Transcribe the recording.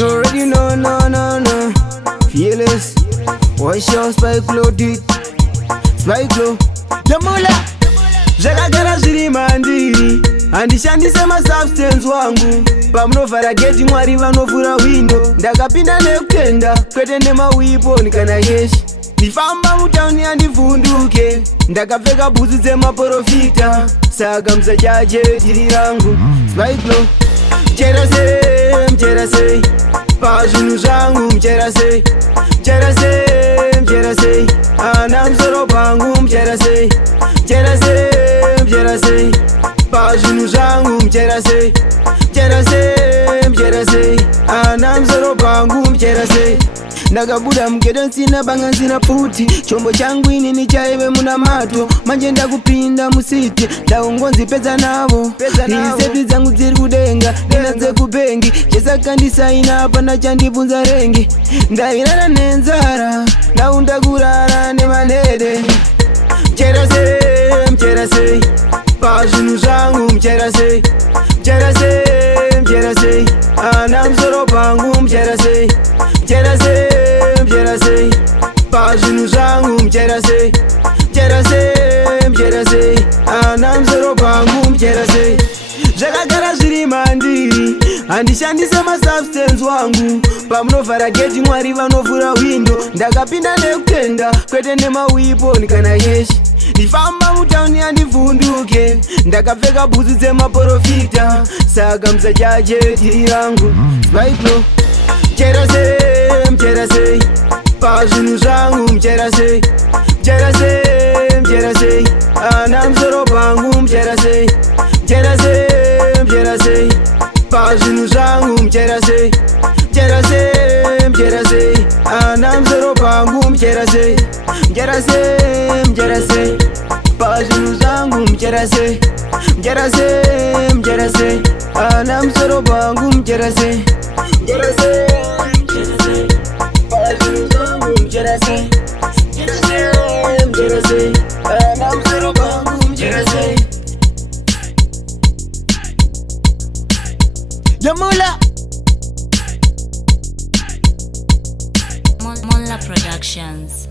You already know, no. Fearless. What's your Spicloe did? Spicloe. The Mula. Zvakagara zviri mandiri handishandise masubstance wangu pamunovhara geti mwari vanovhura windo ndakapinda nekutenda kwete nemawiponi kana yeshi ndifamba mutauni handivhunduke ndakapfeka bhutsu dzemaprofita saka musachache diri rangu Spicloe mchera sei pazvinhu zvangu mchera sei ana musoro pangu mchera sei pazvinhu zvangu mchera sei ana musoro pangu mchera sei ndakabuda mugeto nsina banga nsina pfuti chombo changu inini chaive muna mato manje ndakupinda musiti ndaungonzipedza navo isepi dzangu dziri kudenga dena dzekubengi chesaka ndisaina apana chandibvunza rengi ndairara nenzara ndaunda kurara nemanede mchera sei pazvinhu zvangu mchera sei ana musoro pangu mchera sei pazvinhu zvangu mchera sei ana musoro pangu mchera sei zvakagara zviri mandiri handishandise masubstance wangu pamunovhara geti mwari vanovhura windo ndakapinda nekutenda kwete nemawiponi kana yeshi ndifamba mutauni handivhunduke ndakapfeka bhutsu dzemaprofita saka musachache diri rangu Spicloe mchera sei pazvinhu zvangu mchera sei ana musoro pangu mchera sei pazvinhu zvangu mchera sei ana musoro pangu mchera sei pazvinhu zvangu mchera sei ana musoro pangu mchera sei pazvinhu zvangu mchera sei ana musoro pangu mchera sei The Mula. Mula Productions.